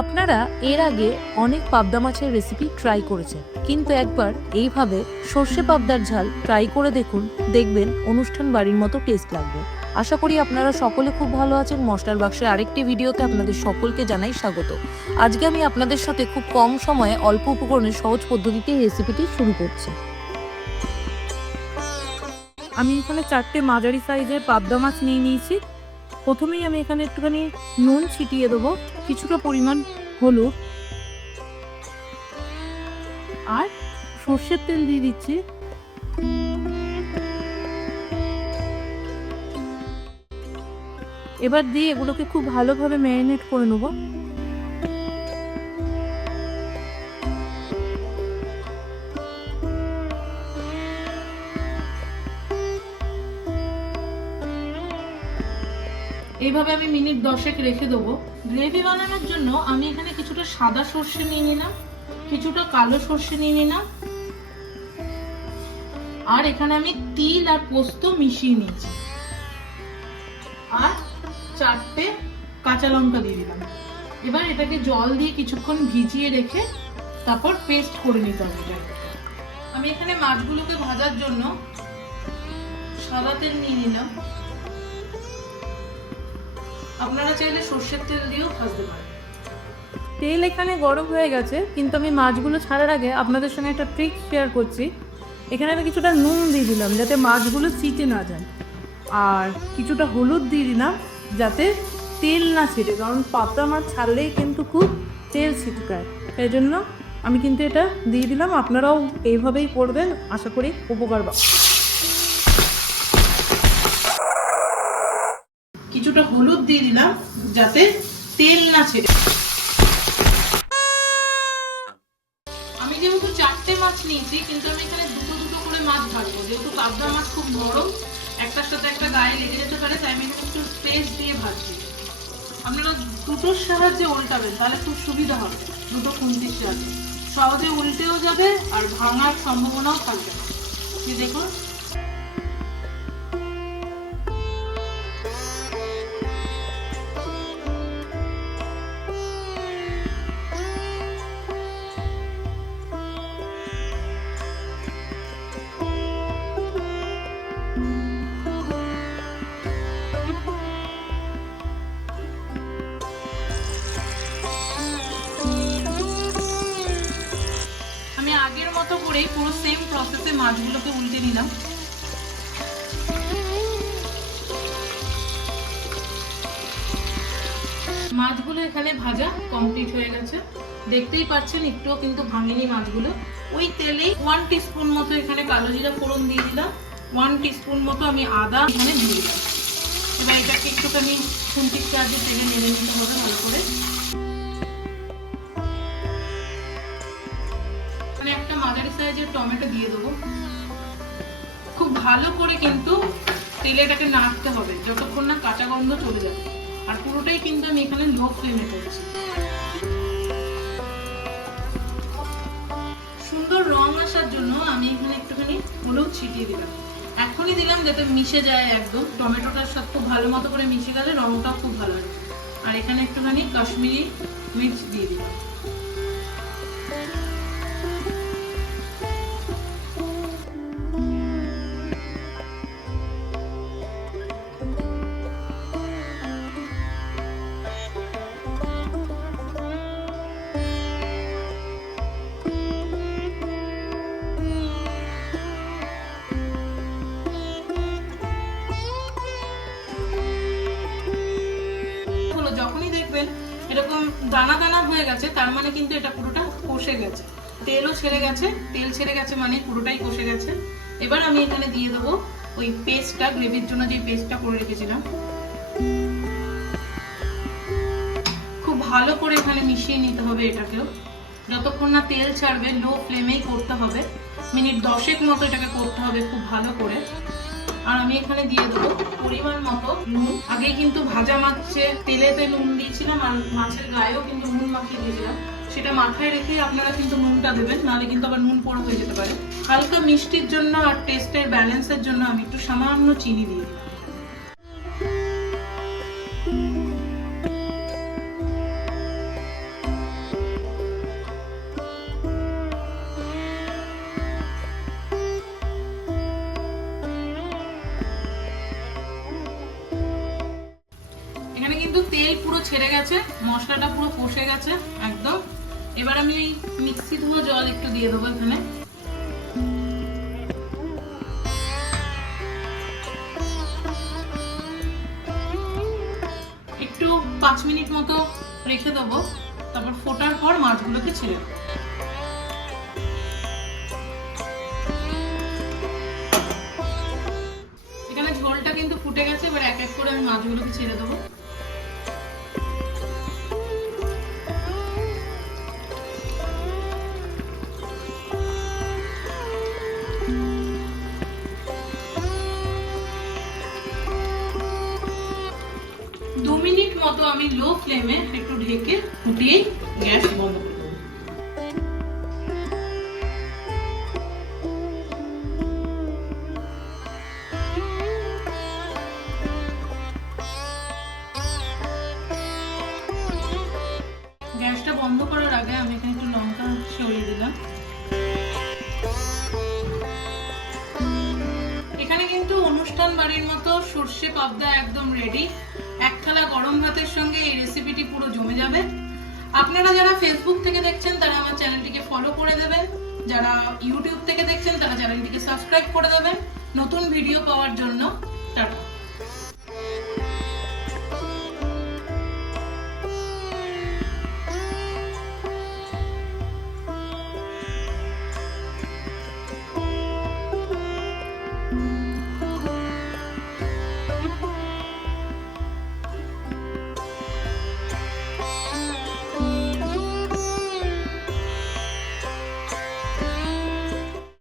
আপনারা এর আগে অনেক পাবদা মাছের রেসিপি ট্রাই করেছেন, কিন্তু একবার এইভাবে সর্ষে পাবদার ঝাল ট্রাই করে দেখুন, দেখবেন অনুষ্ঠান বাড়ির মতো টেস্ট লাগবে। আশা করি আপনারা সকলে খুব ভালো আছেন। মশলার বাক্সের আরেকটি ভিডিওতে আপনাদের সকলকে জানাই স্বাগত। আজকে আমি আপনাদের সাথে খুব কম সময়ে অল্প উপকরণে সহজ পদ্ধতিতে এই রেসিপিটি শুরু করছি। আমি এখানে 4টে মাঝারি সাইজের পাবদা মাছ নিয়ে নিয়েছি। প্রথমেই আমি এখানে একটুখানি নুন ছিটিয়ে দেবো, কিছুটা পরিমাণ হলুদ আর সর্ষের তেল দিয়ে দিচ্ছি। এবার দিয়ে এগুলোকে খুব ভালোভাবে ম্যারিনেট করে নেব। এইভাবে আমি মিনিট 10 রেখে দেবো। গ্রেভি বানানোর জন্য আমি এখানে কিছুটা সাদা সর্ষে নিয়ে নিলাম, কিছুটা কালো সর্ষে নিয়ে নিলাম, আর এখানে আমি তিল আর পোস্ত মিশিয়ে নিয়েছি, আর 4টে কাঁচা লঙ্কা দিয়ে দিলাম। এবার এটাকে জল দিয়ে কিছুক্ষণ ভিজিয়ে রেখে তারপর পেস্ট করে নিতে হবে। আমি এখানে মাছগুলোকে ভাজার জন্য সাদা তেল নিয়ে নিলাম। আপনারা চাইলে সর্ষের তেল দিয়েও ভাজতে পারেন। তেল এখানে গরম হয়ে গেছে, কিন্তু আমি মাছগুলো ছাড়ার আগে আপনাদের সঙ্গে একটা ট্রিক শেয়ার করছি। এখানে আমি কিছুটা নুন দিয়ে দিলাম যাতে মাছগুলো চিটে না যায়, আর কিছুটা হলুদ দিয়ে দিলাম যাতে তেল না ছিটে, কারণ পাবদা মাছ ছাড়লেই কিন্তু খুব তেল ছিটকায়। সেই জন্য আমি কিন্তু এটা দিয়ে দিলাম। আপনারাও এইভাবেই করবেন, আশা করি উপকার পাবেন। কিছুটা হলুদ দিয়ে দিলাম যাতে তেল না ছেড়ে। আমি যেহেতু 4টে মাছ নিয়েছি, কিন্তু আমি এখানে দুটো দুটো করে মাছ ভাজবো, যেহেতু পাবদা মাছ খুব নরম, একটার সাথে একটা গায়ে লেগে যেতে পারে, তাই আমি একটু স্পেস দিয়ে ভাজছি। আপনারা দুটোর সাহায্যে উল্টাবেন, তাহলে খুব সুবিধা হবে। দুটো খুন্তির সাহায্যে সহজে উল্টেও যাবে আর ভাঙার সম্ভাবনাও থাকবে না। দেখুন, আমি আগের মতো করেই পুরো সেম প্রসেসে মাছগুলোকে উল্টে নিলাম। মাছগুলো এখানে ভাজা কমপ্লিট হয়ে গেছে, দেখতেই পাচ্ছেন একটুও কিন্তু ভাঙেনি মাছগুলো। ওই তেলেই 1 টিস্পুন মতো এখানে কালো জিরা ফোড়ন দিয়ে দিলাম, 1 টিস্পুন মতো আমি আদা এখানে দিয়ে দিলাম। এবার এটাকে একটুখানি খুন্তির সাহায্যে তেলে নেড়ে নিতে হবে ভালো করে। একটা মাঝারি সাইজের টমেটো দিয়ে দেবো। খুব ভালো করে কিন্তু তেলেটাকে নাড়তে হবে যতক্ষণ না কাঁচা গন্ধ চলে যাবে, আর পুরোটাই কিন্তু আমি এখানে লো ফ্লেমে করছি। সুন্দর রং আসার জন্য আমি এখানে একটুখানি হলুদ ছিটিয়ে দিলাম। এখনই দিলাম যাতে মিশে যায় একদম, টমেটোটার সাথে খুব ভালো মতো করে মিশে গেলে রংটাও খুব ভালো হয়। আর এখানে একটুখানি কাশ্মীরি মির্চ দিয়ে দিলাম। যখনই দেখবেন এরকম দানা দানা হয়ে গেছে, তার মানে কিন্তু এটা পুরোটা কষে গেছে, তেলও ছেড়ে গেছে। তেল ছেড়ে গেছে মানে পুরোটাই কষে গেছে। এবার আমি এখানে দিয়ে দেবো ওই পেস্টটা, গ্রেভির জন্য যে পেস্টটা করে রেখেছিলাম। খুব ভালো করে এখানে মিশিয়ে নিতে হবে এটাকেও, যতক্ষণ না তেল ছাড়বে লো ফ্লেমেই করতে হবে। মিনিট 10 মতো এটাকে করতে হবে খুব ভালো করে। আর আমি এখানে দিয়ে দেবো পরিমাণ মতো নুন। আগে কিন্তু ভাজা মাছে তেলেতে নুন দিয়েছিলাম, আর মাছের গায়েও কিন্তু নুন মাখিয়ে দিয়েছিলাম। সেটা মাথায় রেখে আপনারা কিন্তু নুনটা দেবেন, নাহলে কিন্তু আবার নুন পোড়া হয়ে যেতে পারে। হালকা মিষ্টির জন্য আর টেস্টের ব্যালেন্সের জন্য আমি একটু সামান্য চিনি দিয়ে দিই। ছেড়ে গেছে, মশলাটা পুরো কষে গেছে একদম। এবার আমি এই মিক্সি ধোয়া জল একটু দিয়ে দেবো এখানে। একটু 5 মিনিট মতো রেখে দেবো, তারপর ফোটার পর মাছগুলোকে ছেড়ে দেবো। এখানে ঝোলটা কিন্তু ফুটে গেছে, এবার এক এক করে আমি মাছগুলোকে ছেড়ে দেবো। দু মিনিট মতো আমি লো ফ্লেমে একটু ঢেকে ফুটিয়ে গ্যাস বন্ধ করে দেবো। গ্যাসটা বন্ধ করার আগে আমি এখানে একটু লঙ্কা ছড়িয়ে দিলাম। এখানে কিন্তু অনুষ্ঠান বাড়ির মতো সর্ষে পাবদা একদম রেডি। এক থালা গরম ভাতের সঙ্গে এই রেসিপিটি পুরো জমে যাবে। আপনারা যারা ফেসবুক থেকে দেখছেন তারা আমার চ্যানেলটিকে ফলো করে দেবেন, যারা ইউটিউব থেকে দেখছেন তারা চ্যানেলটিকে সাবস্ক্রাইব করে দেবেন নতুন ভিডিও পাওয়ার জন্য।